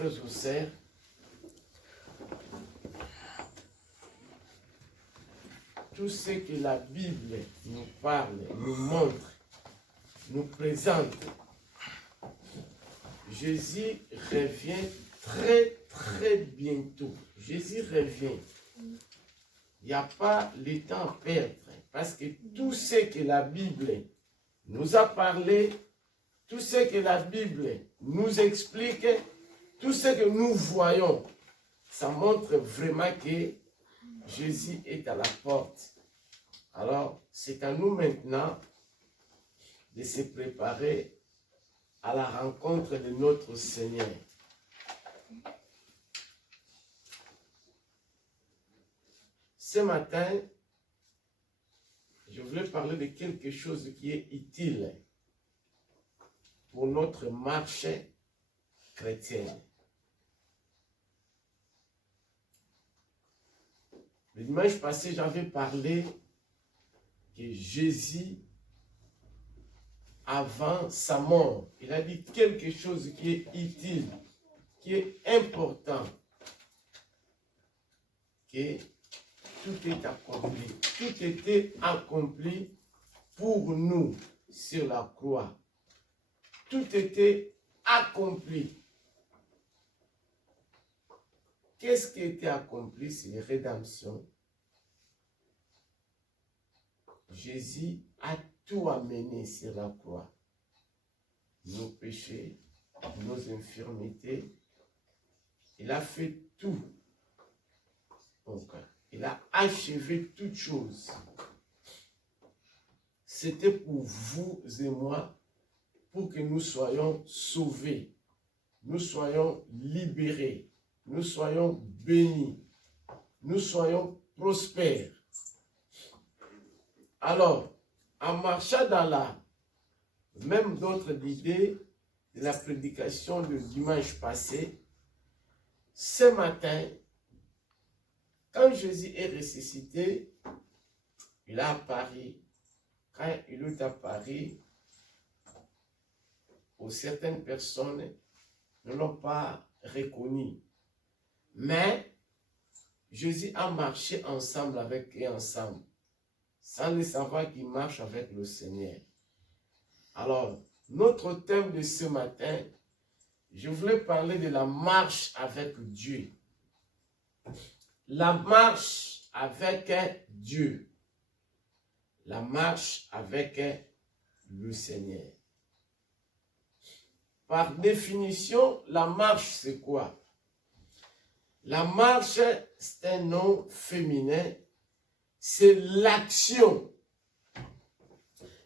frères et sœurs, tout ce que la Bible nous parle, nous montre, nous présente, Jésus revient très bientôt. Jésus revient. Il n'y a pas le temps à perdre, parce que tout ce que la Bible nous a parlé, tout ce que la Bible nous explique, tout ce que nous voyons, ça montre vraiment que Jésus est à la porte. Alors, c'est à nous maintenant de se préparer à la rencontre de notre Seigneur. Ce matin, je voulais parler de quelque chose qui est utile pour notre marche chrétienne. Le dimanche passé, j'avais parlé que Jésus, avant sa mort, il a dit quelque chose qui est utile, qui est important, que tout est accompli. Tout était accompli pour nous sur la croix. Tout était accompli. Qu'est-ce qui était accompli? C'est la rédemption. Jésus a tout amené sur la croix. Nos péchés, nos infirmités. Il a fait tout. Donc, il a achevé toutes choses. C'était pour vous et moi, pour que nous soyons sauvés, nous soyons libérés, nous soyons bénis, nous soyons prospères. Alors, en marchant dans la même d'autres idées de la prédication du dimanche passé, ce matin, quand Jésus est ressuscité, il a apparu. Quand il est apparu, certaines personnes ne l'ont pas reconnu. Mais Jésus a marché ensemble avec eux ensemble, sans le savoir qu'il marche avec le Seigneur. Alors, notre thème de ce matin, je voulais parler de la marche avec Dieu. La marche avec Dieu. La marche avec le Seigneur. Par définition, la marche, c'est quoi? La marche, c'est un nom féminin. C'est l'action.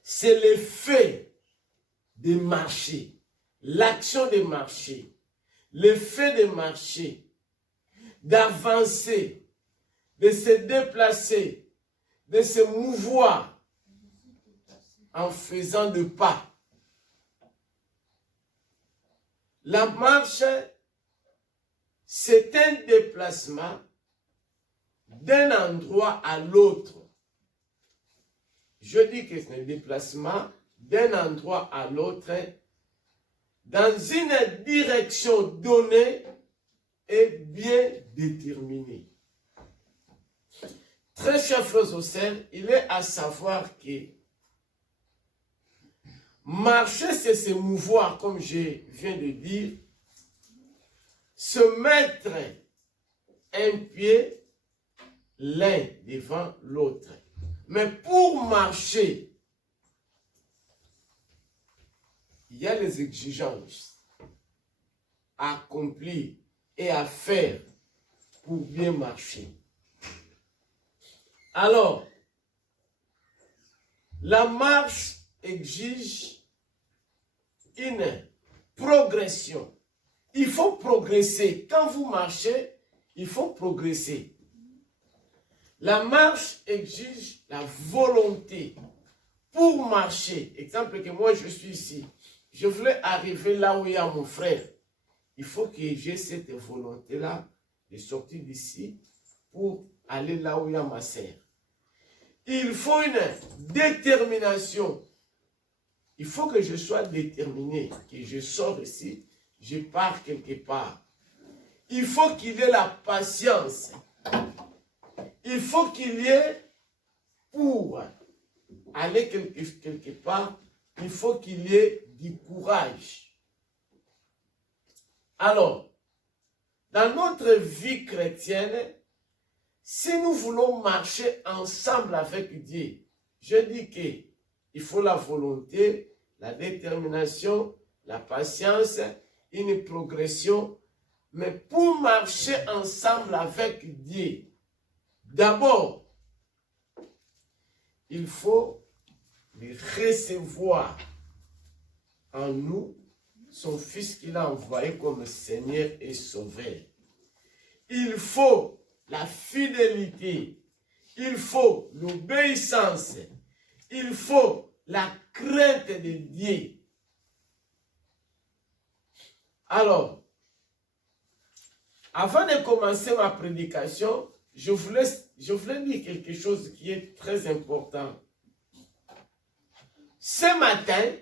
C'est l'effet de marcher. L'action de marcher. L'effet de marcher. D'avancer. De se déplacer. De se mouvoir. En faisant de pas. La marche, c'est un déplacement d'un endroit à l'autre. Je dis que c'est un déplacement d'un endroit à l'autre dans une direction donnée et bien déterminée. Très chers frères et sœurs, il est à savoir que marcher, c'est se mouvoir, comme je viens de dire, se mettre un pied l'un devant l'autre. Mais pour marcher, il y a les exigences à accomplir et à faire pour bien marcher. Alors, la marche exige une progression. Il faut progresser. Quand vous marchez, il faut progresser. La marche exige la volonté. Pour marcher, exemple que moi je suis ici, je voulais arriver là où il y a mon frère. Il faut que j'ai cette volonté-là de sortir d'ici pour aller là où il y a ma sœur. Il faut une détermination. Il faut que je sois déterminé, que je sors ici, je pars quelque part. il faut qu'il y ait la patience. Il faut qu'il y ait, pour aller quelque part, il faut qu'il y ait du courage. Alors, dans notre vie chrétienne, si nous voulons marcher ensemble avec Dieu, je dis qu'il faut la volonté, la détermination, la patience, une progression. Mais pour marcher ensemble avec Dieu, d'abord, il faut le recevoir en nous, son Fils qu'il a envoyé comme Seigneur et Sauveur. Il faut la fidélité, il faut l'obéissance, il faut la crainte de Dieu. Alors, avant de commencer ma prédication, je voulais dire quelque chose qui est très important. Ce matin,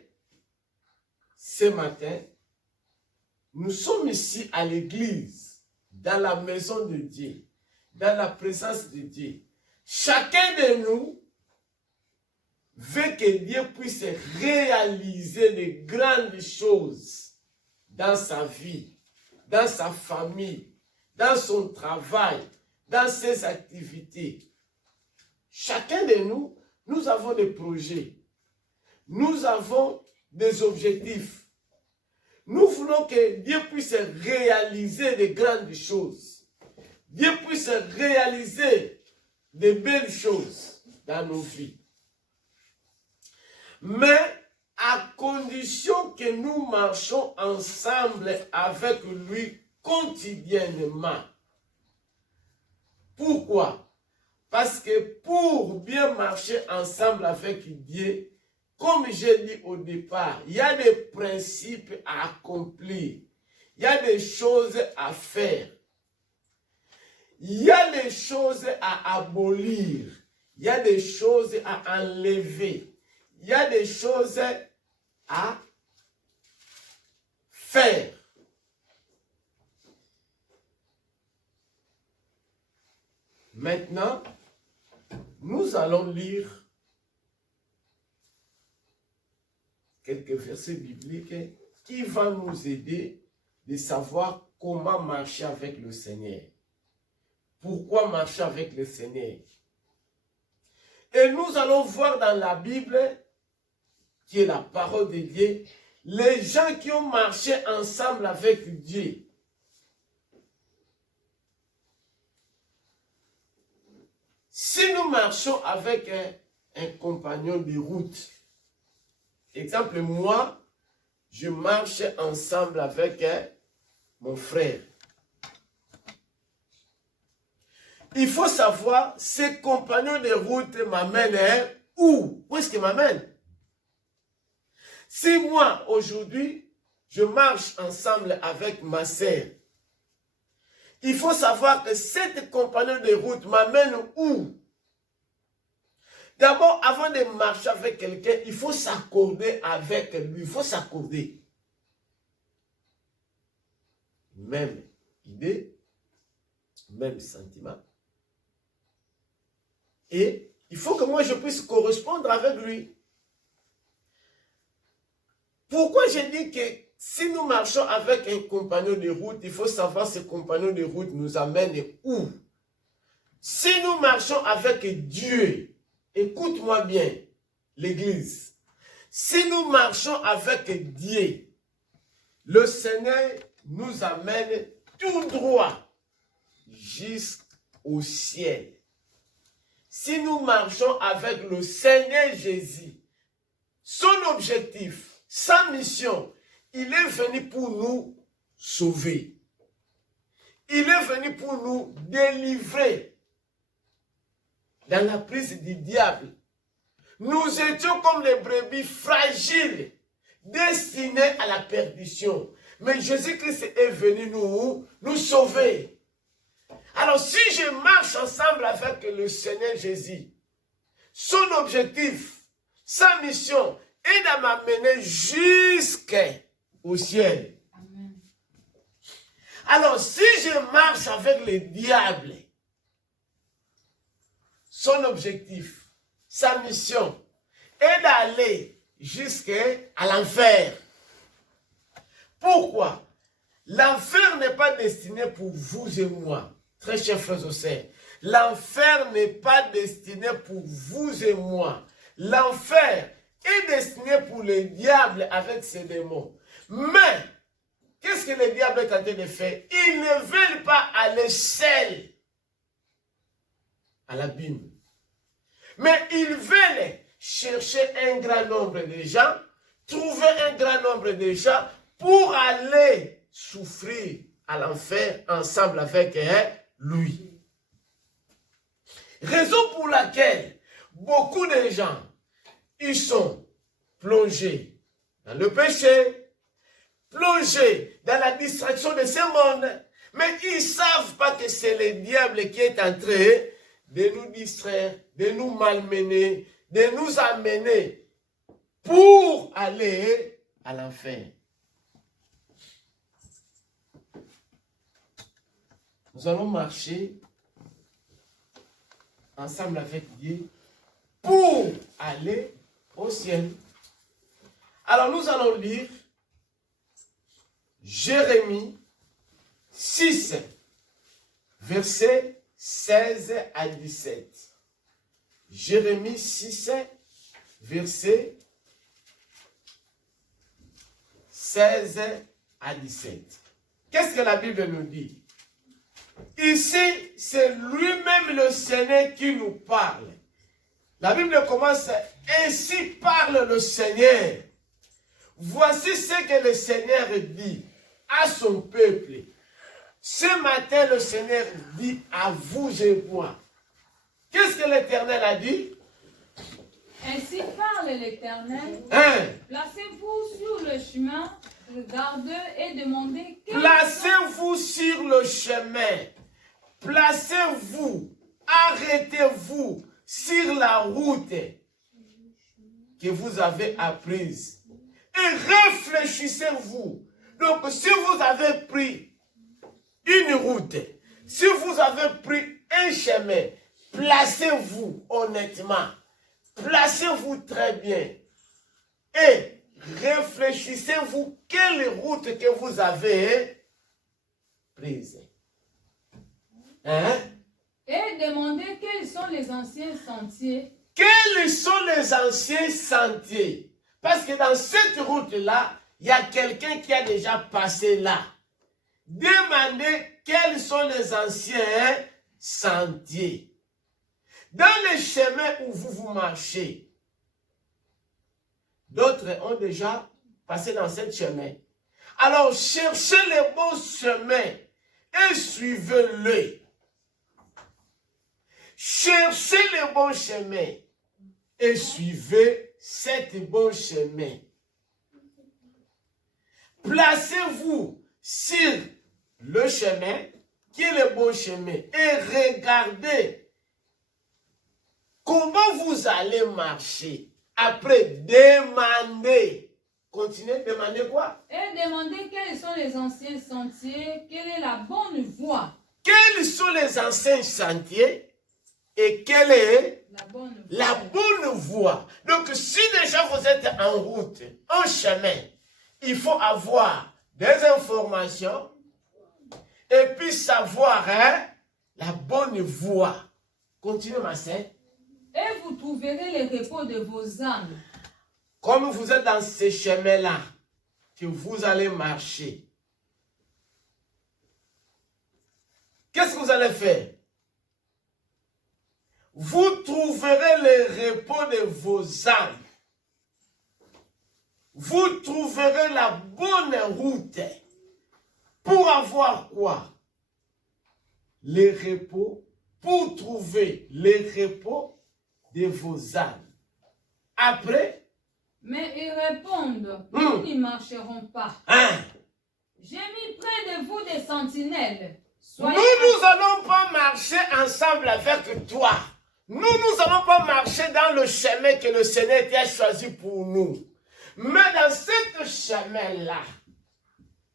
nous sommes ici à l'église, dans la maison de Dieu, dans la présence de Dieu. Chacun de nous veut que Dieu puisse réaliser de grandes choses dans sa vie, dans sa famille, dans son travail, dans ses activités. Chacun de nous, nous avons des projets. Nous avons des objectifs. Nous voulons que Dieu puisse réaliser de grandes choses. Dieu puisse réaliser de belles choses dans nos vies. Mais à condition que nous marchons ensemble avec lui quotidiennement. Pourquoi? Parce que pour bien marcher ensemble avec Dieu, comme j'ai dit au départ, il y a des principes à accomplir. Il y a des choses à faire. Il y a des choses à abolir. Il y a des choses à enlever. Il y a des choses à faire. Maintenant, nous allons lire quelques versets bibliques qui vont nous aider de savoir comment marcher avec le Seigneur. Pourquoi marcher avec le Seigneur? Et nous allons voir dans la Bible, qui est la parole de Dieu, les gens qui ont marché ensemble avec Dieu. Si nous marchons avec un compagnon de route, exemple, moi, je marche ensemble avec mon frère. Il faut savoir, ces compagnons de route m'amènent où? Où est-ce qu'ils m'amènent? Si moi, aujourd'hui, je marche ensemble avec ma sœur, il faut savoir que cette compagnon de route m'amène où? D'abord, avant de marcher avec quelqu'un, il faut s'accorder avec lui. Il faut s'accorder. Même idée, même sentiment. Et il faut que moi je puisse correspondre avec lui. Pourquoi j'ai dit que si nous marchons avec un compagnon de route, il faut savoir ce compagnon de route nous amène où? Si nous marchons avec Dieu, écoute-moi bien, l'Église. Si nous marchons avec Dieu, le Seigneur nous amène tout droit jusqu'au ciel. Si nous marchons avec le Seigneur Jésus, son objectif, sa mission, il est venu pour nous sauver. Il est venu pour nous délivrer dans la prise du diable. Nous étions comme les brebis fragiles, destinés à la perdition. Mais Jésus-Christ est venu nous sauver. Alors si je marche ensemble avec le Seigneur Jésus, son objectif, sa mission est de m'amener jusqu'au ciel. Amen. Alors si je marche avec le diable, son objectif, sa mission est d'aller jusqu'à l'enfer. Pourquoi? L'enfer n'est pas destiné pour vous et moi, très chers frères et sœurs. L'enfer n'est pas destiné pour vous et moi. L'enfer est destiné pour le diable avec ses démons. Mais, qu'est-ce que le diable est en train de faire? Ils ne veulent pas aller seuls à l'abîme. Mais ils veulent chercher un grand nombre de gens, trouver un grand nombre de gens pour aller souffrir à l'enfer ensemble avec lui. Raison pour laquelle beaucoup de gens, ils sont plongés dans le péché, plongés dans la distraction de ce monde, mais ils ne savent pas que c'est le diable qui est en train de nous distraire, de nous malmener, de nous amener pour aller à l'enfer. Nous allons marcher ensemble avec Dieu pour aller au ciel. Alors nous allons lire Jérémie 6, versets 16 à 17. Jérémie 6, versets 16 à 17. Qu'est-ce que la Bible nous dit? Ici, c'est lui-même le Seigneur qui nous parle. La Bible commence, ainsi parle le Seigneur. Voici ce que le Seigneur dit à son peuple. Ce matin, le Seigneur dit à vous et moi. Qu'est-ce que l'Éternel a dit? Ainsi parle l'Éternel. Placez-vous sur le chemin, regardez et demandez. Placez-vous sur le chemin. Placez-vous. Arrêtez-vous sur la route que vous avez apprise. Et réfléchissez-vous. Donc, si vous avez pris une route, si vous avez pris un chemin, placez-vous honnêtement. Placez-vous très bien. Et réfléchissez-vous quelle route que vous avez prise. Hein? Et demandez quels sont les anciens sentiers. Quels sont les anciens sentiers? Parce que dans cette route-là, il y a quelqu'un qui a déjà passé là. Demandez quels sont les anciens sentiers. Dans les chemins où vous marchez, d'autres ont déjà passé dans ce chemin. Alors, cherchez les bons chemins et suivez-le. Cherchez le bon chemin et suivez cet bon chemin. Placez-vous sur le chemin qui est le bon chemin et regardez comment vous allez marcher. Après, demandez. Continuez, demandez quoi? Et demandez quels sont les anciens sentiers, quelle est la bonne voie. Quels sont les anciens sentiers et quelle est la bonne voie? Donc, si déjà vous êtes en route, en chemin, il faut avoir des informations et puis savoir la bonne voie. Continuez, ma sœur. Et vous trouverez le repos de vos âmes. Comme vous êtes dans ce chemin-là, que vous allez marcher, qu'est-ce que vous allez faire? Vous trouverez le repos de vos âmes. Vous trouverez la bonne route. Pour avoir quoi? Le repos, pour trouver le repos de vos âmes. Après, mais ils répondent, nous n'y marcherons pas. J'ai mis près de vous des sentinelles. Nous n'allons pas marcher ensemble avec toi. Nous n'allons pas marcher dans le chemin que le Seigneur a choisi pour nous. Mais dans ce chemin-là,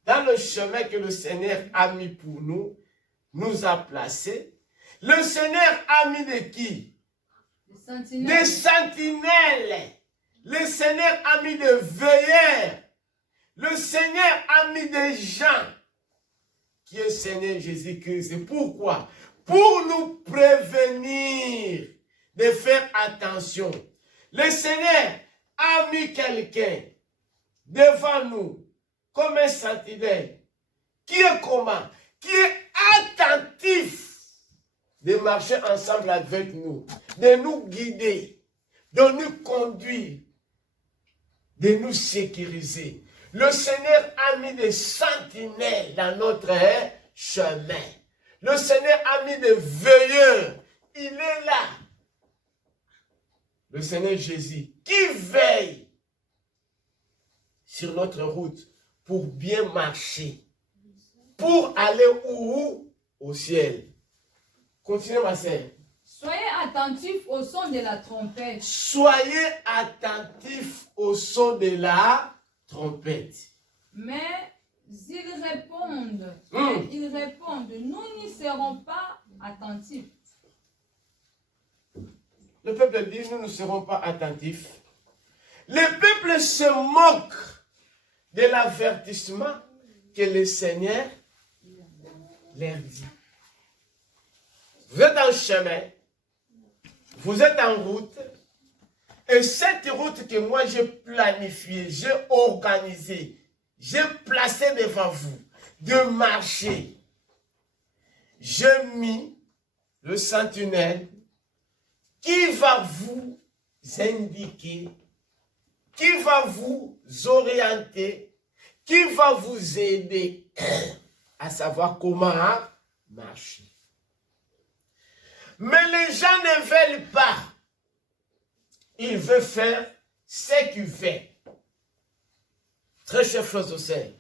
dans le chemin que le Seigneur a mis pour nous, nous a placés. Le Seigneur a mis de qui? Des sentinelles. Le Seigneur a mis des veilleurs. Le Seigneur a mis des gens qui est Seigneur Jésus-Christ. C'est pourquoi? Pour nous prévenir de faire attention. Le Seigneur a mis quelqu'un devant nous comme un sentinelle qui est comment? Qui est attentif de marcher ensemble avec nous, de nous guider, de nous conduire, de nous sécuriser. Le Seigneur a mis des sentinelles dans notre chemin. Le Seigneur a mis des veilleurs. Il est là. Le Seigneur Jésus qui veille sur notre route pour bien marcher, pour aller où? Au ciel. Continuez, ma sœur. Soyez attentifs au son de la trompette. Soyez attentifs au son de la trompette. Mais ils répondent, nous n'y serons pas attentifs. Le peuple dit, nous ne serons pas attentifs. Le peuple se moque de l'avertissement que le Seigneur leur dit. Vous êtes en chemin, vous êtes en route, et cette route que moi j'ai planifiée, j'ai organisée, j'ai placée devant vous, de marcher, j'ai mis le sentinelle qui va vous indiquer, qui va vous orienter, qui va vous aider à savoir comment marcher. Mais les gens ne veulent pas. Ils veulent faire ce qu'ils veulent. Très chers frères et sœurs,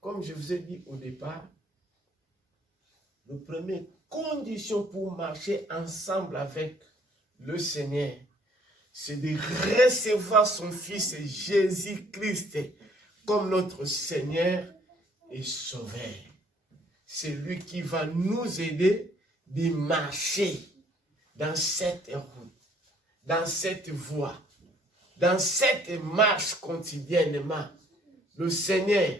comme je vous ai dit au départ, la première condition pour marcher ensemble avec le Seigneur, c'est de recevoir son Fils Jésus-Christ comme notre Seigneur et Sauveur. C'est lui qui va nous aider de marcher dans cette route, dans cette voie, dans cette marche quotidiennement. Le Seigneur,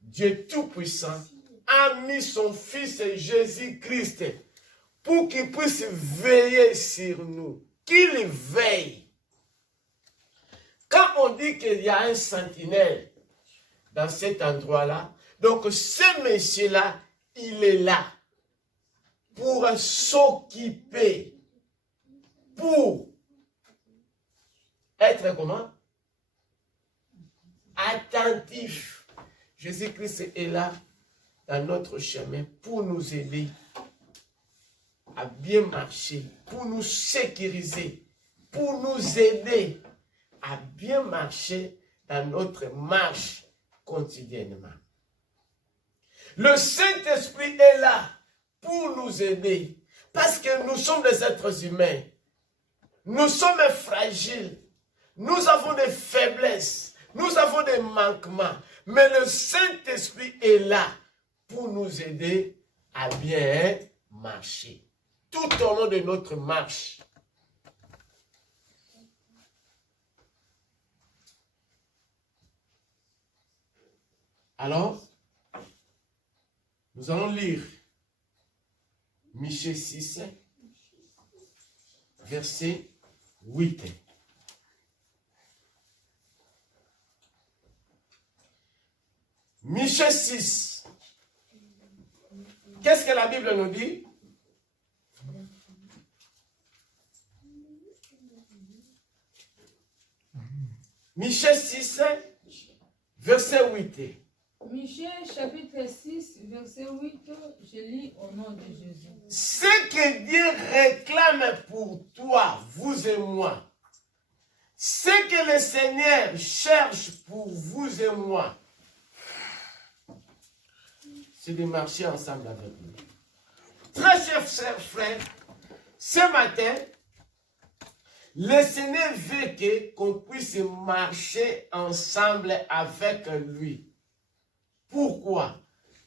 Dieu Tout-Puissant, a mis son Fils Jésus-Christ pour qu'il puisse veiller sur nous, qu'il veille. Quand on dit qu'il y a un sentinelle dans cet endroit-là, donc ce monsieur-là, il est là pour s'occuper, pour être comment? Attentif. Jésus-Christ est là dans notre chemin pour nous aider à bien marcher, pour nous sécuriser, pour nous aider à bien marcher dans notre marche quotidiennement. Le Saint-Esprit est là pour nous aider parce que nous sommes des êtres humains. Nous sommes fragiles. Nous avons des faiblesses. Nous avons des manquements. Mais le Saint-Esprit est là pour nous aider à bien marcher. Tout au long de notre marche. Alors, nous allons lire Michée 6, verset 8. Michée 6. Qu'est-ce que la Bible nous dit? Michée 6, verset 8. Michée chapitre 6, verset 8, je lis au nom de Jésus. Ce que Dieu réclame pour toi, vous et moi, ce que le Seigneur cherche pour vous et moi, c'est de marcher ensemble avec nous. Très chers frères, ce matin, Le Seigneur veut qu'on puisse marcher ensemble avec lui. Pourquoi?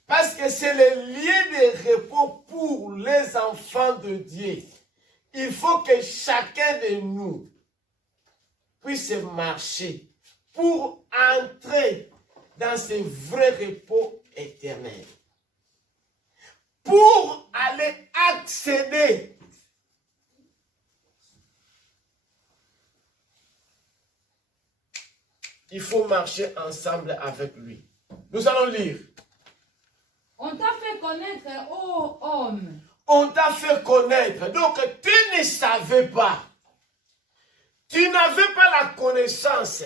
Parce que c'est le lieu de repos pour les enfants de Dieu. Il faut que chacun de nous puisse marcher pour entrer dans ce vrai repos éternel. Pour aller accéder il faut marcher ensemble avec lui. Nous allons lire. On t'a fait connaître, ô homme. On t'a fait connaître. Donc, tu ne savais pas. Tu n'avais pas la connaissance.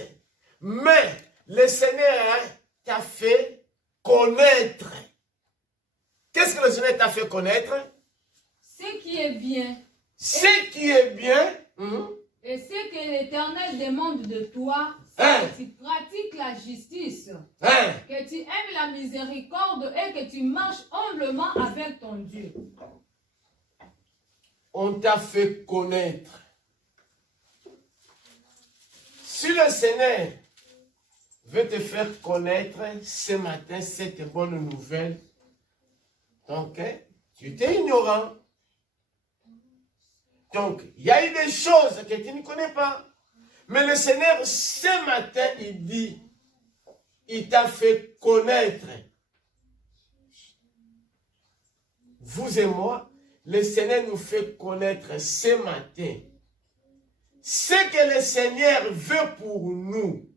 Mais le Seigneur t'a fait connaître. Qu'est-ce que le Seigneur t'a fait connaître? Ce qui est bien. Ce qui est bien. Et ce que l'Éternel demande de toi, c'est que tu pratiques la justice, que tu aimes la miséricorde et que tu marches humblement avec ton Dieu. On t'a fait connaître. Si le Seigneur veut te faire connaître ce matin cette bonne nouvelle, donc tu étais ignorant. Donc, il y a eu des choses que tu ne connais pas. Mais le Seigneur, ce matin, il dit, il t'a fait connaître. Vous et moi, le Seigneur nous fait connaître ce matin ce que le Seigneur veut pour nous.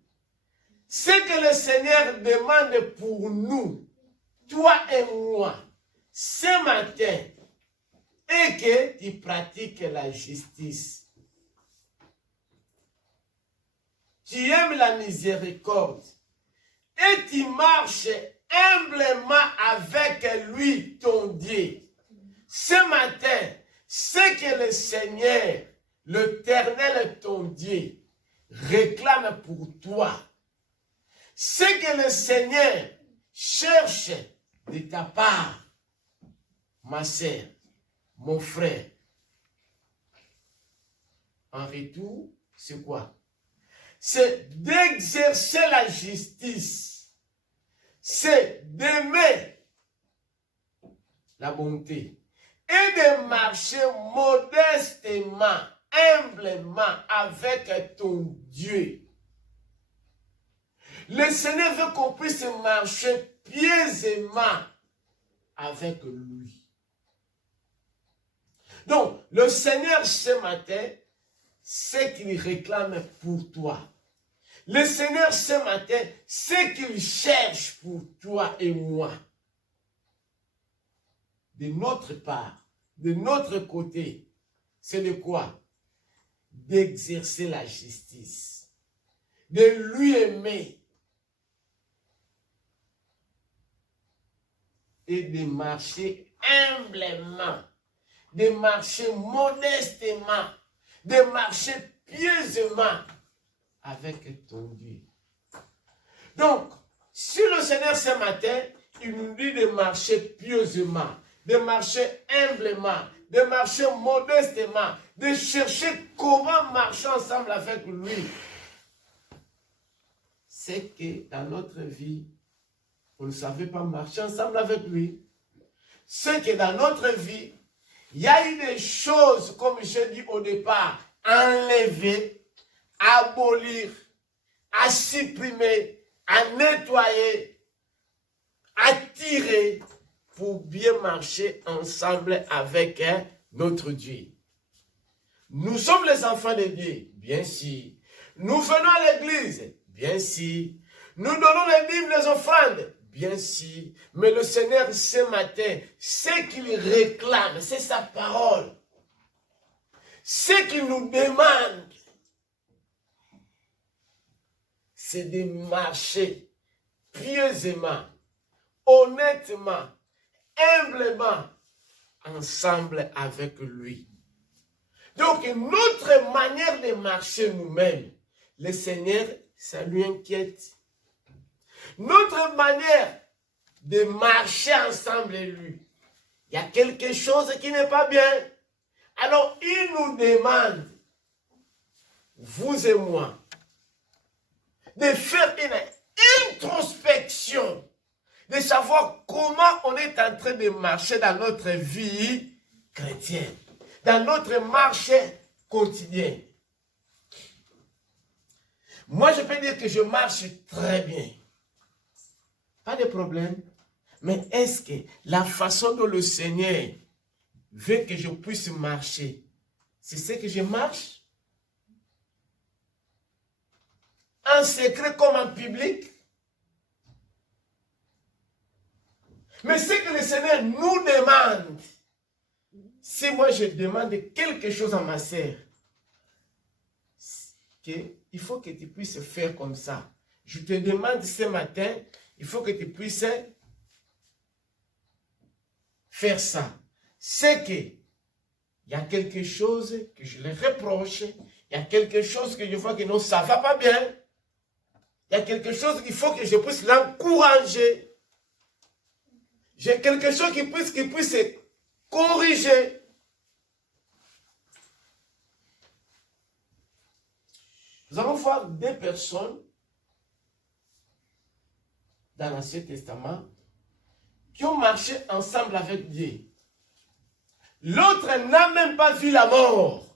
Ce que le Seigneur demande pour nous, toi et moi, ce matin, et que tu pratiques la justice. Tu aimes la miséricorde et tu marches humblement avec lui, ton Dieu. Ce matin, ce que le Seigneur, l'Éternel, ton Dieu, réclame pour toi, ce que le Seigneur cherche de ta part, ma sœur, mon frère, en retour, c'est quoi? C'est d'exercer la justice. C'est d'aimer la bonté. Et de marcher modestement, humblement avec ton Dieu. Le Seigneur veut qu'on puisse marcher pieusement avec lui. Donc, le Seigneur ce matin, c'est qu'il réclame pour toi. Le Seigneur ce matin, c'est qu'il cherche pour toi et moi. De notre part, de notre côté, c'est de quoi? D'exercer la justice. De lui aimer. Et de marcher humblement. De marcher modestement, de marcher pieusement avec ton Dieu. Donc, si le Seigneur ce matin, il nous dit de marcher pieusement, de marcher humblement, de marcher modestement, de chercher comment marcher ensemble avec lui, c'est que dans notre vie, on ne savait pas marcher ensemble avec lui. C'est que dans notre vie, il y a eu des choses, comme je dis au départ, enlever, abolir, à supprimer, à nettoyer, à tirer pour bien marcher ensemble avec notre Dieu. Nous sommes les enfants de Dieu, bien sûr. Nous venons à l'église, bien sûr. Nous donnons les dîmes, les offrandes, bien sûr. Mais le Seigneur, ce matin, ce qu'il réclame, c'est sa parole. Ce qu'il nous demande, c'est de marcher pieusement, honnêtement, humblement, ensemble avec lui. Donc, notre manière de marcher nous-mêmes, le Seigneur, ça lui inquiète. Notre manière de marcher ensemble et lui, il y a quelque chose qui n'est pas bien. Alors, il nous demande vous et moi, de faire une introspection, de savoir comment on est en train de marcher dans notre vie chrétienne, dans notre marche quotidienne. Moi, je peux dire que je marche très bien. Pas de problème. Mais est-ce que la façon dont le Seigneur veut que je puisse marcher, c'est ce que je marche? En secret comme en public? Mais ce que le Seigneur nous demande, si moi je demande quelque chose à ma sœur, il faut que tu puisses faire comme ça. Je te demande ce matin, il faut que tu puisses faire ça. C'est que il y a quelque chose que je les reproche, il y a quelque chose que je vois que non, ça ne va pas bien. Il y a quelque chose qu'il faut que je puisse l'encourager. J'ai quelque chose qui puisse corriger. Nous allons voir deux personnes dans l'Ancien Testament qui ont marché ensemble avec Dieu. L'autre n'a même pas vu la mort.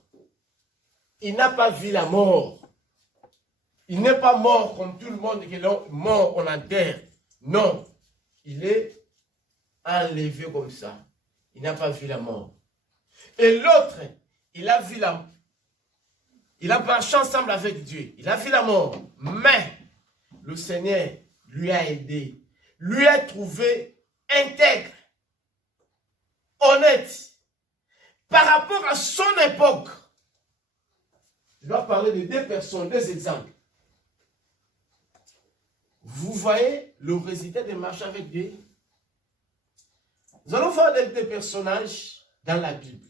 Il n'a pas vu la mort. Il n'est pas mort comme tout le monde qui est mort, on enterre. Non, il est enlevé comme ça. Il n'a pas vu la mort. Et l'autre, il a vu la mort. Il a marché ensemble avec Dieu. Il a vu la mort. Mais le Seigneur lui a aidé. Lui a trouvé intègre, honnête, par rapport à son époque. Je dois parler de deux personnes, deux exemples. Vous voyez le résultat de marcher avec Dieu? Nous allons voir deux personnages dans la Bible.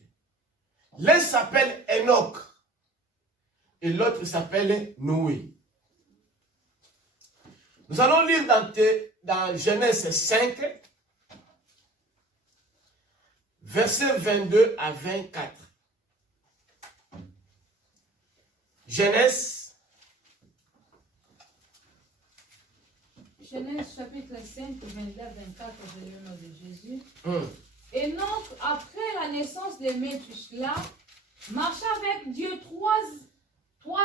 L'un s'appelle Enoch et l'autre s'appelle Noé. Nous allons lire dans Genèse 5, versets 22 à 24. Genèse chapitre 5, 22 à 24, au nom de Jésus. Enoch, après la naissance de Méthuselah, marcha avec Dieu 300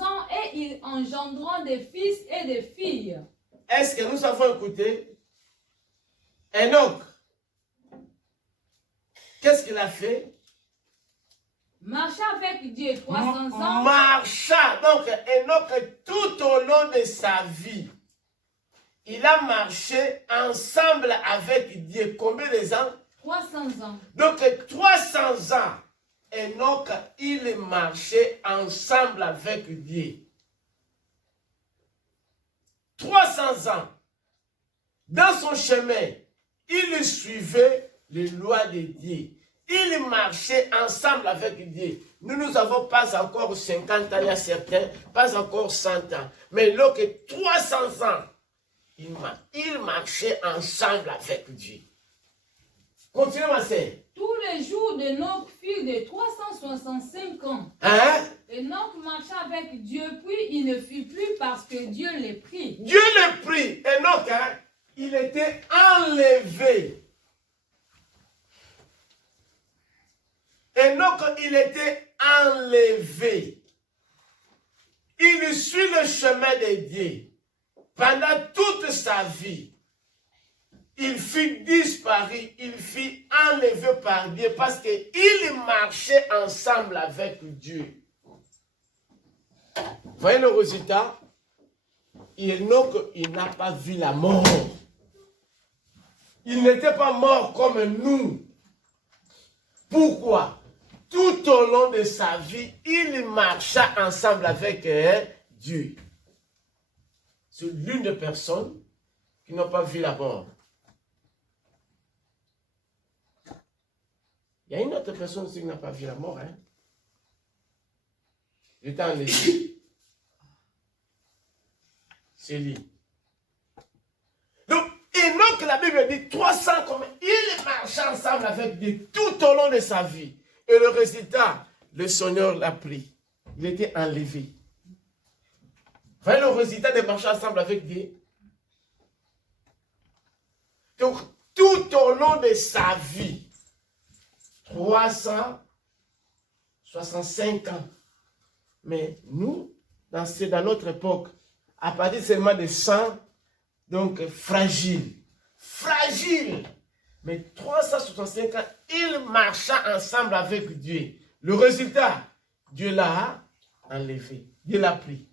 ans et il engendra des fils et des filles. Est-ce que nous avons écouté Enoch? Qu'est-ce qu'il a fait? Marcha avec Dieu 300 ans. Marcha. Donc Enoch, tout au long de sa vie, il a marché ensemble avec Dieu. Combien de ans? 300 ans. Donc 300 ans. Enoch, il marchait ensemble avec Dieu. 300 ans. Dans son chemin, il suivait les lois de Dieu. Il marchait ensemble avec Dieu. Nous n'avons pas encore 50 ans, il y a certains, pas encore 100 ans. Mais là, 300 ans, il marchait ensemble avec Dieu. Continuez, ma sœur. Tous les jours d'Enoch furent de 365 ans. Hein? Enoch marcha avec Dieu, puis il ne fut plus parce que Dieu l'ait pris. Dieu l'a pris. Enoch, il était enlevé. Enoch, il était enlevé. Il suit le chemin de Dieu. Pendant toute sa vie, il fut disparu, il fut enlevé par Dieu parce qu'il marchait ensemble avec Dieu. Voyez le résultat? Enoch, il n'a pas vu la mort. Il n'était pas mort comme nous. Pourquoi? Tout au long de sa vie, il marcha ensemble avec Dieu. C'est l'une des personnes qui n'ont pas vu la mort. Il y a une autre personne aussi qui n'a pas vu la mort. Hein? Le temps enlevé. C'est lui. Donc, Enoch, la Bible dit 300 comme il marchait ensemble avec Dieu tout au long de sa vie. Et le résultat, le Seigneur l'a pris. il était enlevé. Voyez le résultat de marcher ensemble avec Dieu. Donc, tout au long de sa vie, 365 ans. Mais nous, dans notre époque, à partir seulement de 100, donc fragile. Fragile. Mais 365 ans, il marcha ensemble avec Dieu. Le résultat, Dieu l'a enlevé. Dieu l'a pris.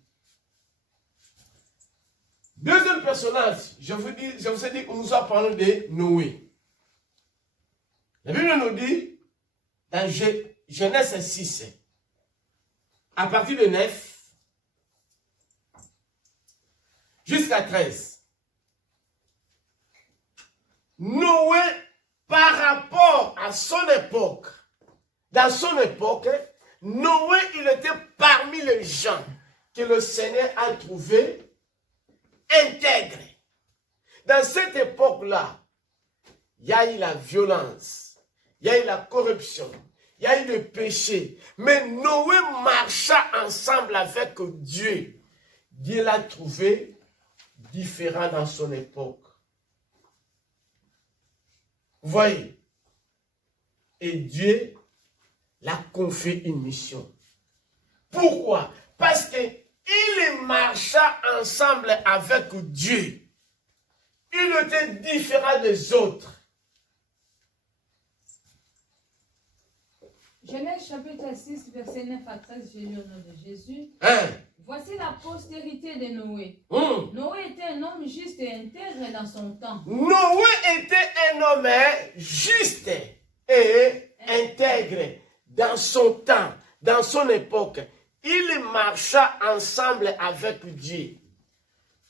Deuxième personnage, je vous ai dit que nous allons parler de Noé. La Bible nous dit, dans Genèse 6, à partir de 9 jusqu'à 13, Noé, par rapport à son époque, dans son époque, Noé, il était parmi les gens que le Seigneur a trouvés intègres. Dans cette époque-là, il y a eu la violence, il y a eu la corruption, il y a eu le péché. Mais Noé marcha ensemble avec Dieu. Dieu l'a trouvé différent dans son époque. Vous voyez? Et Dieu l'a confié une mission. Pourquoi? Parce qu'il marcha ensemble avec Dieu. Il était différent des autres. Genèse chapitre 6, verset 9 à 13, j'ai lu au nom de Jésus. Voici la postérité de Noé. Noé était un homme juste et intègre dans son temps. Noé était un homme juste et intègre dans son temps, dans son époque. Il marcha ensemble avec Dieu.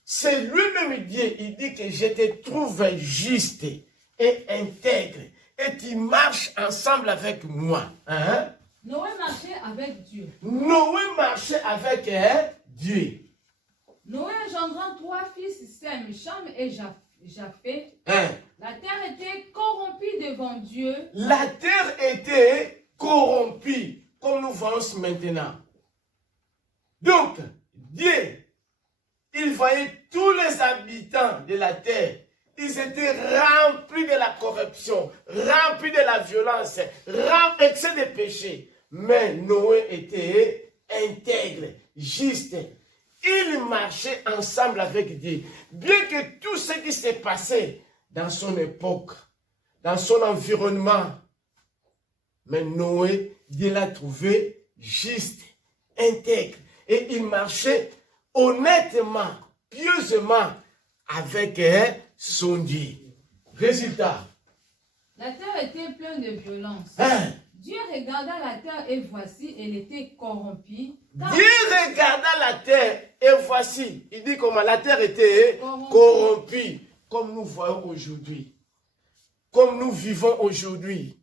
C'est lui-même Dieu, il dit que je te trouve juste et intègre. Et tu marches ensemble avec moi. Hein? Noé marchait avec Dieu. Noé marchait avec Dieu. Noé engendrant 3 fils, Sem, Cham et Japheth. La terre était corrompue devant Dieu. La terre était corrompue, comme nous voyons maintenant. Donc, Dieu, il voyait tous les habitants de la terre. Ils étaient remplis de la corruption, remplis de la violence, excès de péché. Mais Noé était intègre, juste. Ils marchaient ensemble avec Dieu. Bien que tout ce qui s'est passé dans son époque, dans son environnement, mais Noé, Dieu l'a trouvé juste, intègre. Et il marchait honnêtement, pieusement avec son Dieu. Résultat. La terre était pleine de violence. Dieu regarda la terre et voici, elle était corrompue. Dieu regarda la terre et voici, il dit comment la terre était corrompue, comme nous voyons aujourd'hui. Comme nous vivons aujourd'hui.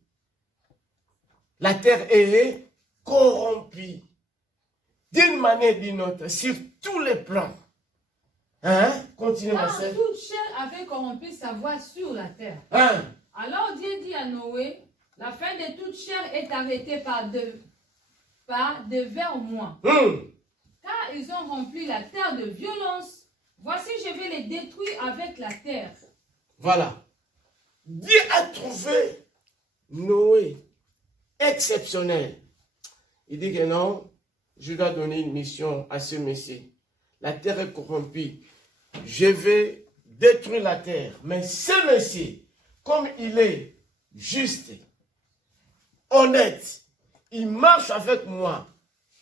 La terre est corrompue. D'une manière ou d'une autre, sur tous les plans. Hein? Continue, ma sœur. Toute chair avait corrompu sa voix sur la terre. Alors Dieu dit à Noé, la fin de toute chair est arrêtée par devers moi. Car ils ont rempli la terre de violence. Voici, je vais les détruire avec la terre. Voilà. Dieu a trouvé Noé exceptionnel. Il dit que non, je dois donner une mission à ce monsieur. La terre est corrompue. Je vais détruire la terre. Mais ce monsieur, comme il est juste, honnête, il marche avec moi,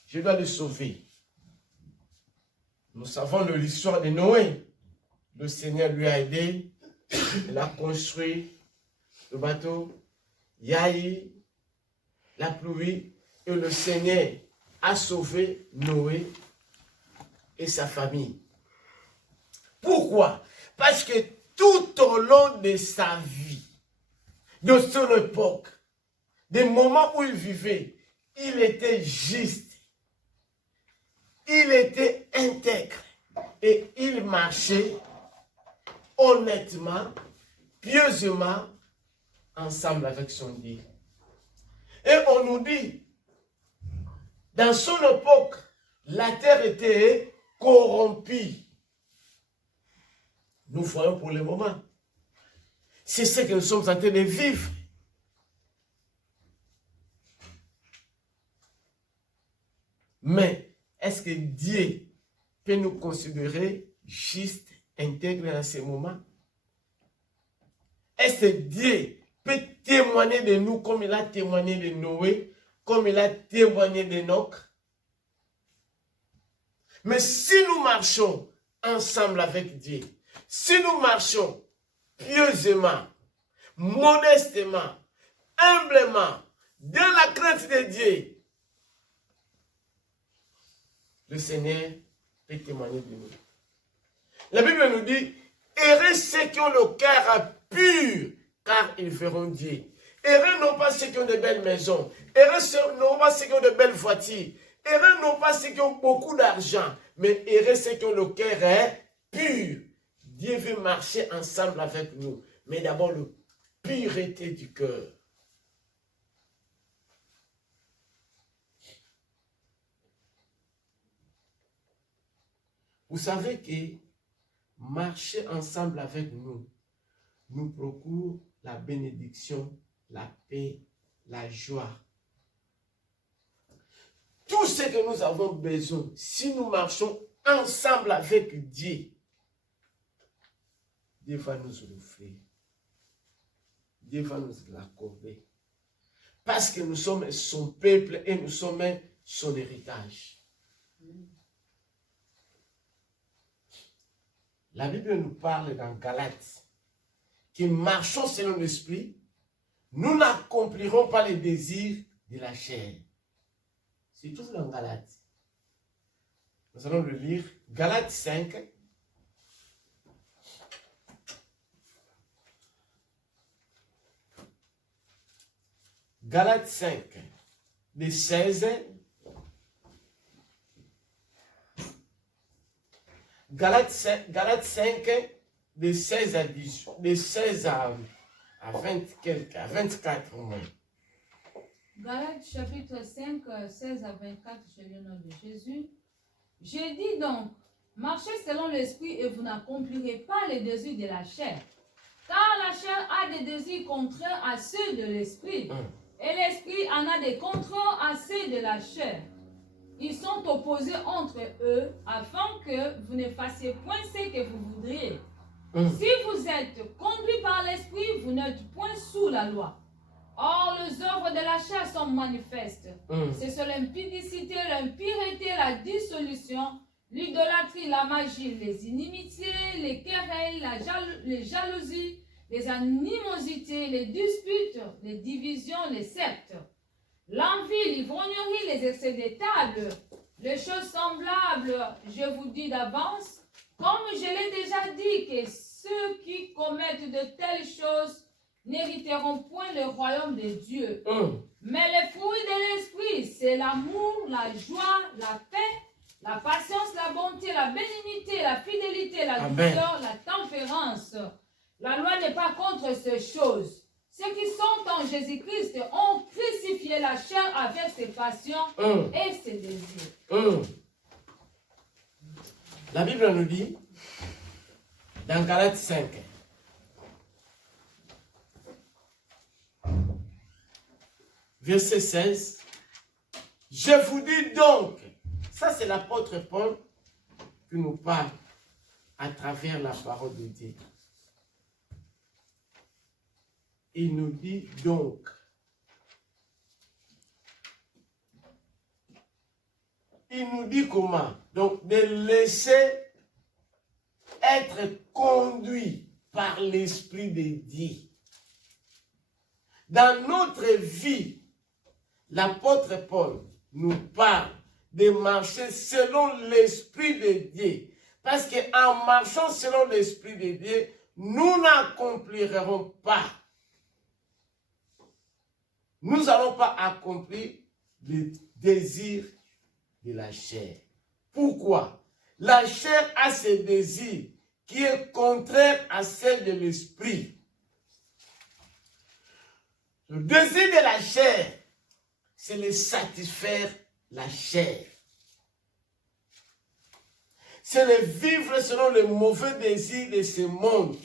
je dois le sauver. Nous savons l'histoire de Noé. Le Seigneur lui a aidé. Il a construit le bateau. Il y a eu la pluie. Et le Seigneur a sauvé Noé et sa famille. Pourquoi? Parce que tout au long de sa vie, de son époque, des moments où il vivait, il était juste, il était intègre et il marchait honnêtement, pieusement, ensemble avec son Dieu. Et on nous dit, Dans son époque, la terre était corrompue. Nous voyons pour le moment. C'est ce que nous sommes en train de vivre. Mais est-ce que Dieu peut nous considérer juste, intègres dans ces moments? Est-ce que Dieu peut témoigner de nous comme il a témoigné de Noé, comme il a témoigné d'Enoch? Mais si nous marchons ensemble avec Dieu, si nous marchons pieusement, modestement, humblement, dans la crainte de Dieu, le Seigneur peut témoigner de nous. La Bible nous dit, heureux ceux qui ont le cœur pur, car ils verront Dieu. Heureux non pas ceux qui ont de belles maisons, heureux non pas ceux qui ont de belles voitures, heureux non pas ceux qui ont beaucoup d'argent, mais heureux ceux qui ont le cœur pur. Dieu veut marcher ensemble avec nous, mais d'abord la pureté du cœur. Vous savez que marcher ensemble avec nous nous procure la bénédiction, la paix, la joie. Tout ce que nous avons besoin, si nous marchons ensemble avec Dieu, Dieu va nous l'offrir. Dieu va nous l'accorder. Parce que nous sommes son peuple et nous sommes son héritage. La Bible nous parle dans Galates que marchons selon l'esprit, nous n'accomplirons pas les désirs de la chair. C'est tout dans Galates. Nous allons le lire. Galates 5. Galates 5, de 16. Galates 5, de 16 à 10, de 16 à 24 au moins. Galates chapitre 5, 16 à 24, je lis au nom de Jésus. J'ai dit donc, marchez selon l'esprit et vous n'accomplirez pas les désirs de la chair. Car la chair a des désirs contraires à ceux de l'esprit. Et l'esprit en a des contraires à ceux de la chair. Ils sont opposés entre eux afin que vous ne fassiez point ce que vous voudriez. Si vous êtes conduits par l'esprit, vous n'êtes point sous la loi. Or, les œuvres de la chair sont manifestes. Ce sont l'impudicité, l'impureté, la dissolution, l'idolâtrie, la magie, les inimitiés, les querelles, les jalousies, les animosités, les disputes, les divisions, les sectes, l'envie, l'ivrognerie, les excès de table, les choses semblables, je vous dis d'avance, comme je l'ai déjà dit, que ceux qui commettent de telles choses n'hériteront point le royaume de Dieu. Mais les fruits de l'esprit, c'est l'amour, la joie, la paix, la patience, la bonté, la bénignité, la fidélité, la douceur, la tempérance. La loi n'est pas contre ces choses. Ceux qui sont en Jésus-Christ ont crucifié la chair avec ses passions et ses désirs. La Bible nous dit, dans Galates 5, verset 16, je vous dis donc, ça c'est l'apôtre Paul qui nous parle à travers la parole de Dieu. Il nous dit donc, il nous dit comment? Donc de laisser être conduit par l'Esprit de Dieu. Dans notre vie, l'apôtre Paul nous parle de marcher selon l'Esprit de Dieu. Parce qu'en marchant selon l'Esprit de Dieu, nous n'accomplirons pas. Nous n'allons pas accomplir le désir de la chair. Pourquoi? La chair a ses désirs qui est contraire à celle de l'esprit. Le désir de la chair, c'est le satisfaire la chair. C'est de vivre selon le mauvais désir de ce monde.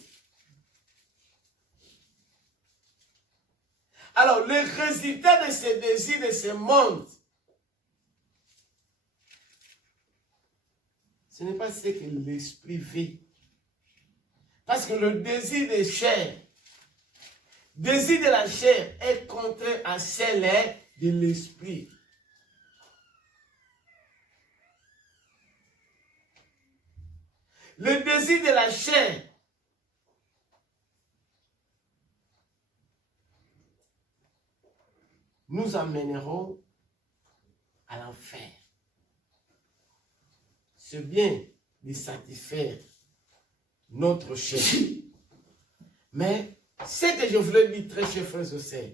Alors, le résultat de ces désirs de ce monde, ce n'est pas ce que l'esprit veut. Parce que le désir de chair, désir de la chair est contraire à celle de l'esprit. Le désir de la chair nous amèneront à l'enfer. C'est bien de satisfaire notre chair. Mais ce que je voulais dire très chers frères et sœurs,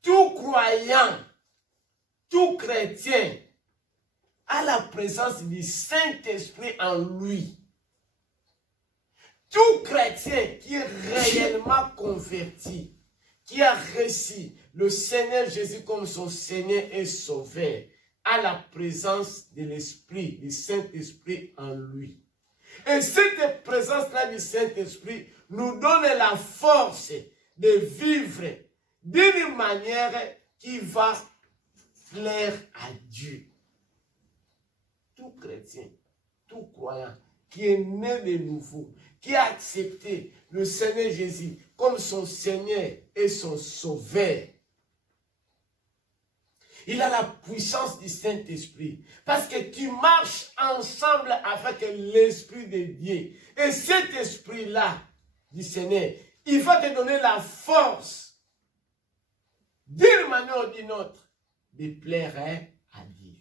tout croyant, tout chrétien a la présence du Saint-Esprit en lui. Tout chrétien qui est réellement converti, qui a reçu le Seigneur Jésus comme son Seigneur et Sauveur, a la présence de l'Esprit, du Saint-Esprit en lui. Et cette présence-là du Saint-Esprit nous donne la force de vivre d'une manière qui va plaire à Dieu. Tout chrétien, tout croyant qui est né de nouveau, qui a accepté le Seigneur Jésus comme son Seigneur et son Sauveur, il a la puissance du Saint-Esprit. Parce que tu marches ensemble avec l'Esprit de Dieu. Et cet Esprit-là du Seigneur, il va te donner la force, d'une manière ou d'une autre, de plaire à Dieu.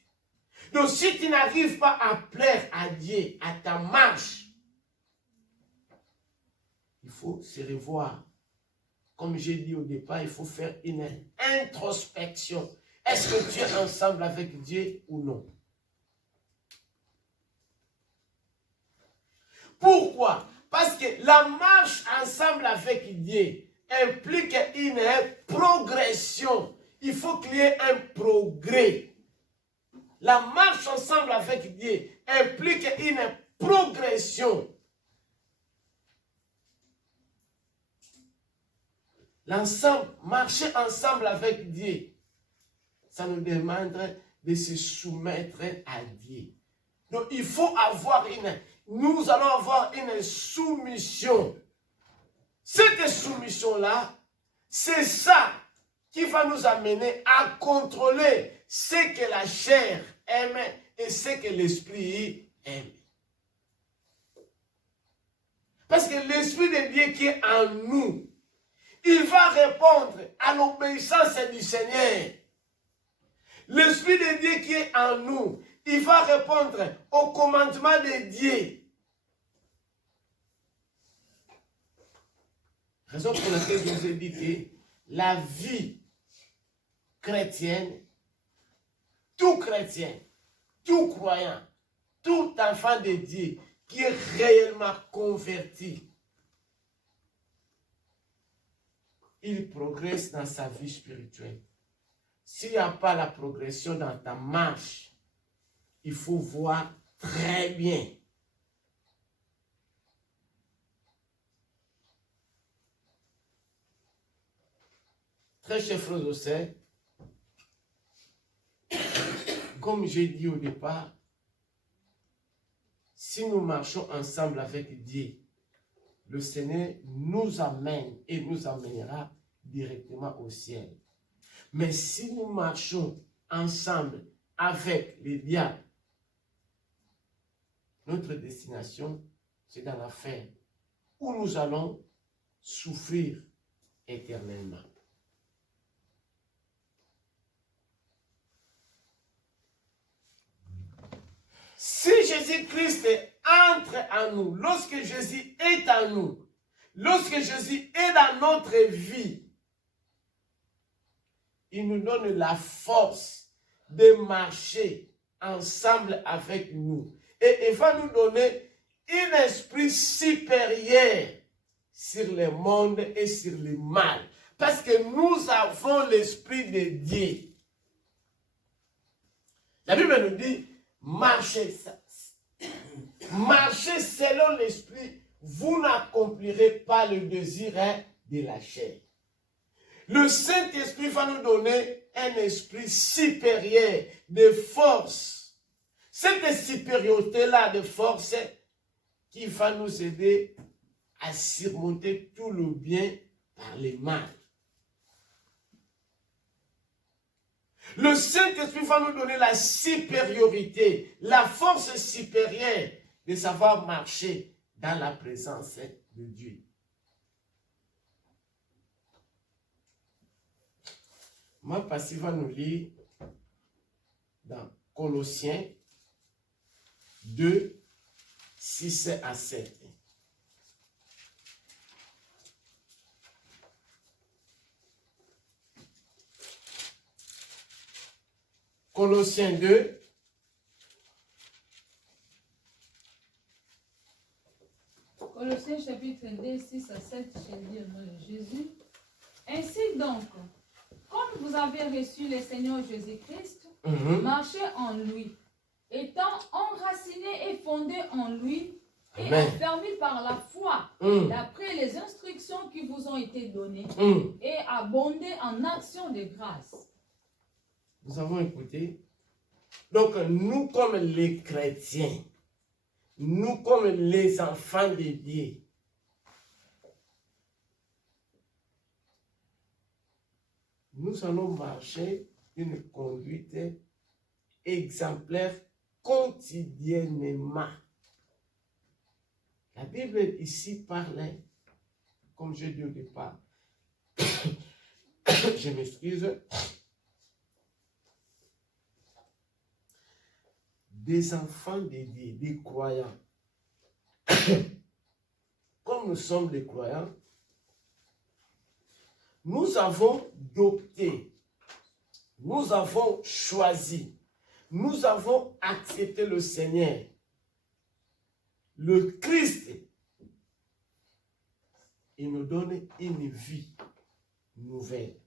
Donc si tu n'arrives pas à plaire à Dieu, à ta marche, il faut se revoir. Comme j'ai dit au départ, il faut faire une introspection. Est-ce que tu es ensemble avec Dieu ou non? Pourquoi? Parce que la marche ensemble avec Dieu implique une progression. Il faut qu'il y ait un progrès. La marche ensemble avec Dieu implique une progression. Marcher ensemble avec Dieu, ça nous demande de se soumettre à Dieu. Donc il faut avoir nous allons avoir une soumission. Cette soumission-là, c'est ça qui va nous amener à contrôler ce que la chair aime et ce que l'esprit aime. Parce que l'esprit de Dieu qui est en nous, il va répondre à l'obéissance du Seigneur. L'Esprit de Dieu qui est en nous, il va répondre au commandement de Dieu. Raison pour laquelle je vous ai dit que la vie chrétienne, tout chrétien, tout croyant, tout enfant de Dieu qui est réellement converti, il progresse dans sa vie spirituelle. S'il n'y a pas la progression dans ta marche, il faut voir très bien. Très chers frères et sœurs, comme j'ai dit au départ, si nous marchons ensemble avec Dieu, le Seigneur nous amène et nous amènera directement au ciel. Mais si nous marchons ensemble avec les diables, notre destination, c'est dans l'enfer, où nous allons souffrir éternellement. Si Jésus-Christ entre en nous, lorsque Jésus est en nous, lorsque Jésus est dans notre vie, il nous donne la force de marcher ensemble avec nous. Et il va nous donner un esprit supérieur sur le monde et sur le mal. Parce que nous avons l'esprit de Dieu. La Bible nous dit, marchez selon l'esprit, vous n'accomplirez pas le désir de la chair. Le Saint-Esprit va nous donner un esprit supérieur de force. Cette supériorité-là de force qui va nous aider à surmonter tout le bien par le mal. Le Saint-Esprit va nous donner la supériorité, la force supérieure de savoir marcher dans la présence de Dieu. Moi, Passi va nous lire dans Colossiens 2, 6 à 7. Colossiens 2. Colossiens chapitre 2, 6 à 7, je lis au nom de Jésus. Ainsi donc, comme vous avez reçu le Seigneur Jésus-Christ, marchez en lui, étant enracinés et fondés en lui, et affermis par la foi, d'après les instructions qui vous ont été données, et abondés en actions de grâce. Nous avons écouté. Donc, nous comme les chrétiens, nous comme les enfants de Dieu, nous allons marcher une conduite exemplaire quotidiennement. La Bible ici parle, comme je dis au départ, je m'excuse, des enfants de Dieu, des croyants. Comme nous sommes des croyants, nous avons opté, nous avons choisi, nous avons accepté le Seigneur, le Christ. Il nous donne une vie nouvelle.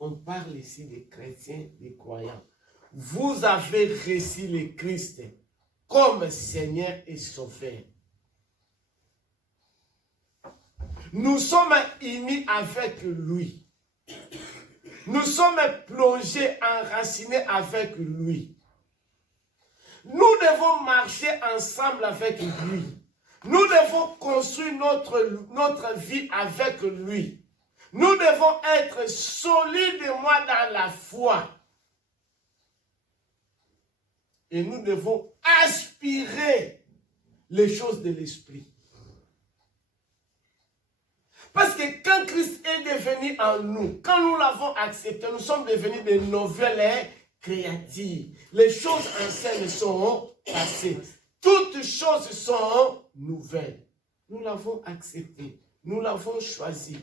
On parle ici des chrétiens, des croyants. Vous avez reçu le Christ comme Seigneur et Sauveur. Nous sommes unis avec lui. Nous sommes plongés, enracinés avec lui. Nous devons marcher ensemble avec lui. Nous devons construire notre vie avec lui. Nous devons être solidement dans la foi. Et nous devons aspirer les choses de l'esprit. Parce que quand Christ est devenu en nous, quand nous l'avons accepté, nous sommes devenus de nouvelles créatures. Les choses anciennes sont passées. Toutes choses sont nouvelles. Nous l'avons accepté. Nous l'avons choisi.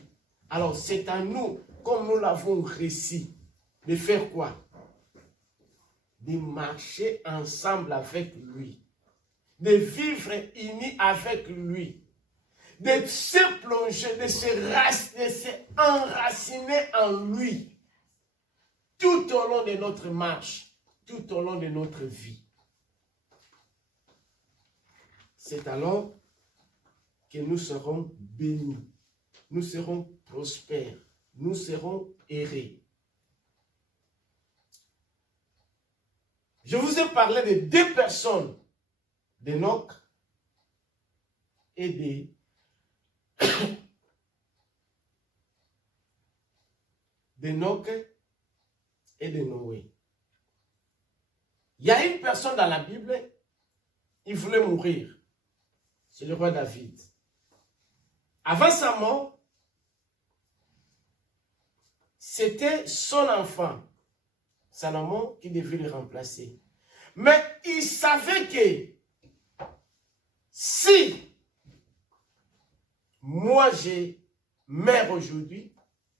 Alors c'est à nous, comme nous l'avons reçu, de faire quoi? De marcher ensemble avec lui. De vivre unis avec lui. De se plonger, de se enraciner en lui. Tout au long de notre marche. Tout au long de notre vie. C'est alors que nous serons bénis. Nous serons prospères. Nous serons heureux. Je vous ai parlé de deux personnes, d'Enoch et d'Enoch et de Noé. Il y a une personne dans la Bible, il voulait mourir. C'est le roi David. Avant sa mort, c'était son enfant, Salomon, qui devait le remplacer. Mais il savait que si moi je meurs aujourd'hui,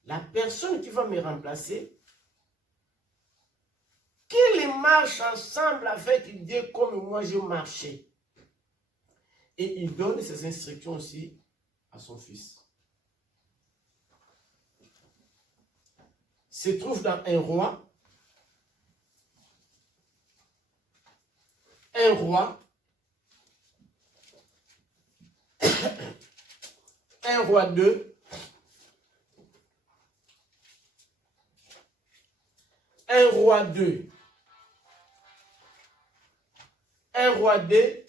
la personne qui va me remplacer, qu'il marche ensemble avec Dieu comme moi je marchais. Et il donne ses instructions aussi à son fils. Se trouve dans un roi, 1 Roi. 1 Roi 2. 1 Roi 2. 1 Roi 2,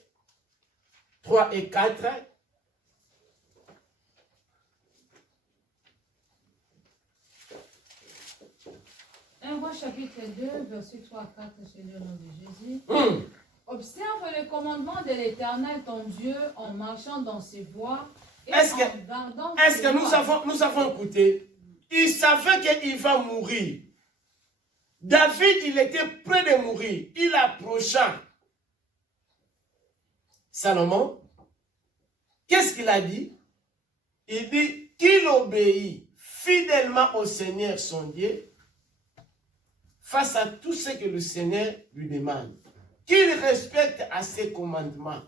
3 et 4. Un Roi chapitre 2, verset 3 à 4, c'est le nom de Jésus. Observe le commandement de l'Éternel, ton Dieu, en marchant dans ses voies et en gardant ses que lois. nous avons écouté? Il savait qu'il va mourir. David, il était près de mourir. Il approcha Salomon. Qu'est-ce qu'il a dit? Il dit qu'il obéit fidèlement au Seigneur son Dieu face à tout ce que le Seigneur lui demande. Qu'il respecte à ses commandements.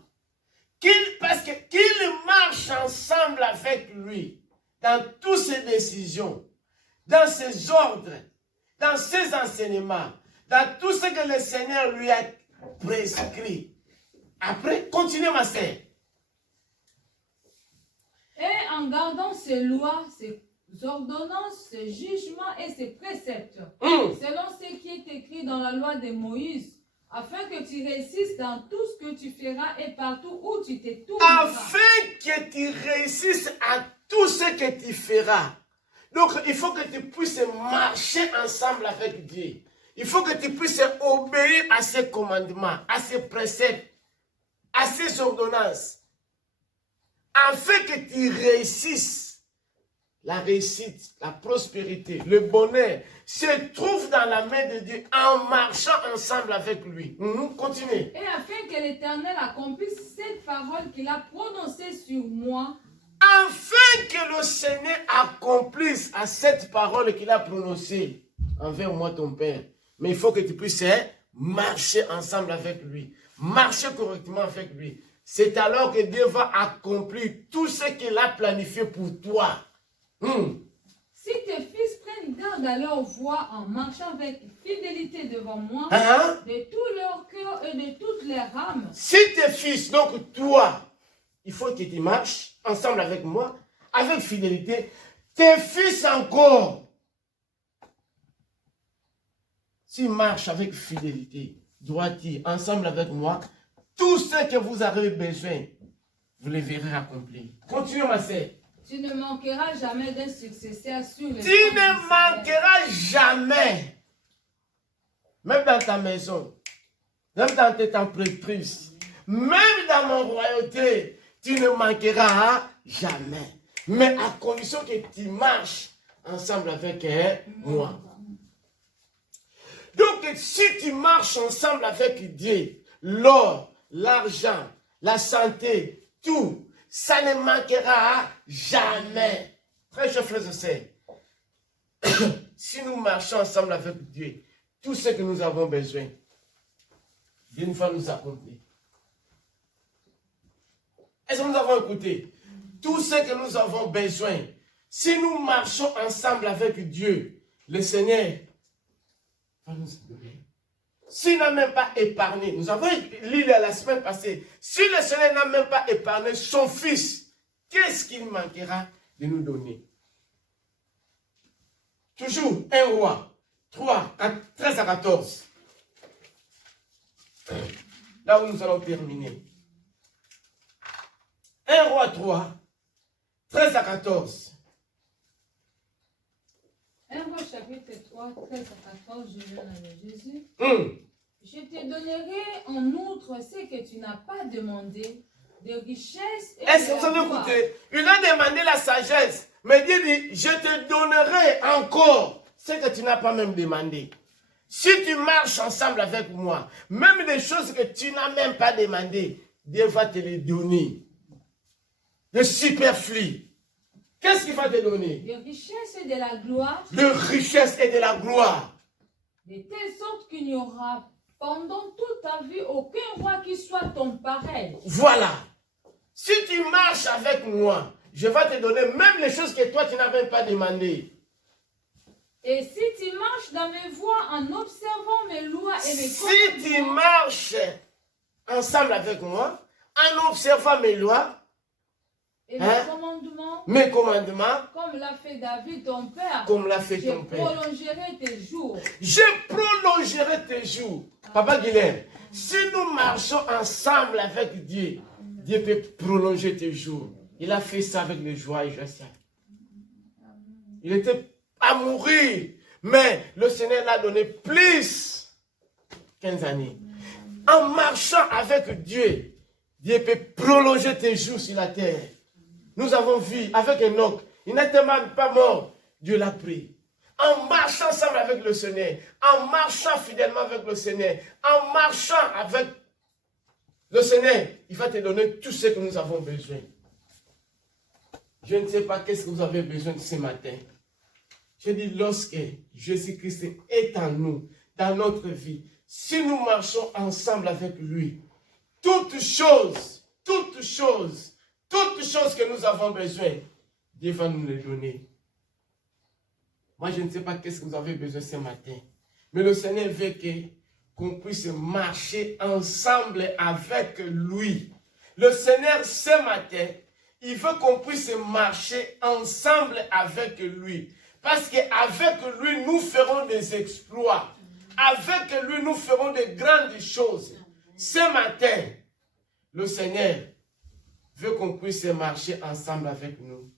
Qu'il marche ensemble avec lui dans toutes ses décisions, dans ses ordres, dans ses enseignements, dans tout ce que le Seigneur lui a prescrit. Après, continuez ma sœur. Et en gardant ses lois, ses ordonnances, ses jugements et ses préceptes, selon ce qui est écrit dans la loi de Moïse, afin que tu réussisses dans tout ce que tu feras et partout où tu te tourneras. Afin que tu réussisses à tout ce que tu feras. Donc, il faut que tu puisses marcher ensemble avec Dieu. Il faut que tu puisses obéir à ses commandements, à ses préceptes, à ses ordonnances. Afin que tu réussisses. La réussite, la prospérité, le bonheur se trouve dans la main de Dieu en marchant ensemble avec lui. Continuez. Et afin que l'Éternel accomplisse cette parole qu'il a prononcée sur moi. Afin que le Seigneur accomplisse à cette parole qu'il a prononcée envers moi, ton Père. Mais il faut que tu puisses marcher ensemble avec lui. Marcher correctement avec lui. C'est alors que Dieu va accomplir tout ce qu'il a planifié pour toi. Si tes fils prennent garde à leur voie en marchant avec fidélité devant moi, de tout leur cœur et de toutes leurs âmes. Si tes fils, donc toi, il faut que tu marches ensemble avec moi, avec fidélité. Tes fils encore, s'ils marchent avec fidélité, droiture, ensemble avec moi, tout ce que vous avez besoin, vous les verrez accomplir. Continue ma sœur. Tu ne manqueras jamais d'un successeur sur le Tu ne manqueras jamais, même dans ta maison, même dans tes entreprises, même dans mon royauté, tu ne manqueras jamais. Mais à condition que tu marches ensemble avec moi. Donc, si tu marches ensemble avec Dieu, l'or, l'argent, la santé, tout, ça ne manquera jamais. Très chers frères et sœurs, si nous marchons ensemble avec Dieu, tout ce que nous avons besoin, Dieu va nous accomplir. Est-ce que nous avons écouté? Tout ce que nous avons besoin, si nous marchons ensemble avec Dieu, le Seigneur va nous donner. S'il n'a même pas épargné, nous avons lu la semaine passée, si le Seigneur n'a même pas épargné son Fils, qu'est-ce qu'il manquera de nous donner? Toujours 1 Roi 3, 13 à 14. Là où nous allons terminer. 1 Roi 3, 13 à 14. 1 Roi chapitre 3, 13 à 14, je viens avec Jésus. Je te donnerai en outre ce que tu n'as pas demandé, de richesse et Est-ce que de vous avez gloire. écouté? Il a demandé la sagesse, mais Dieu dit, je te donnerai encore ce que tu n'as pas même demandé. Si tu marches ensemble avec moi, même des choses que tu n'as même pas demandé, Dieu va te les donner. De superflu. Qu'est-ce qu'il va te donner? De richesse et de la gloire, De richesse et de la gloire. de telle sorte qu'il n'y aura pendant toute ta vie aucun roi qui soit ton pareil. Voilà. Si tu marches avec moi, je vais te donner même les choses que toi tu n'avais pas demandé. Et si tu marches dans mes voies en observant mes lois et mes Si tu marches ensemble avec moi, en observant mes lois, et mes commandements, comme l'a fait David, ton père, comme l'a fait ton père. Je prolongerai tes jours. Je prolongerai tes jours. Papa Guilherme, si nous marchons ensemble avec Dieu, Dieu peut prolonger tes jours. Il a fait ça avec les joies et Josiah. Il était à mourir, mais le Seigneur l'a donné plus 15 années. En marchant avec Dieu, Dieu peut prolonger tes jours sur la terre. Nous avons vu avec Enoch, il n'était même pas mort, Dieu l'a pris. En marchant ensemble avec le Seigneur, en marchant fidèlement avec le Seigneur, en marchant avec le Seigneur, il va te donner tout ce que nous avons besoin. Je ne sais pas qu'est-ce que vous avez besoin ce matin. Je dis, lorsque Jésus-Christ est en nous, dans notre vie, si nous marchons ensemble avec lui, toutes choses que nous avons besoin, Dieu va nous les donner. Moi, je ne sais pas qu'est-ce que vous avez besoin ce matin. Mais le Seigneur veut qu'on puisse marcher ensemble avec lui. Le Seigneur, ce matin, il veut qu'on puisse marcher ensemble avec lui. Parce qu'avec lui, nous ferons des exploits. Avec lui, nous ferons de grandes choses. Ce matin, le Seigneur veut qu'on puisse marcher ensemble avec nous.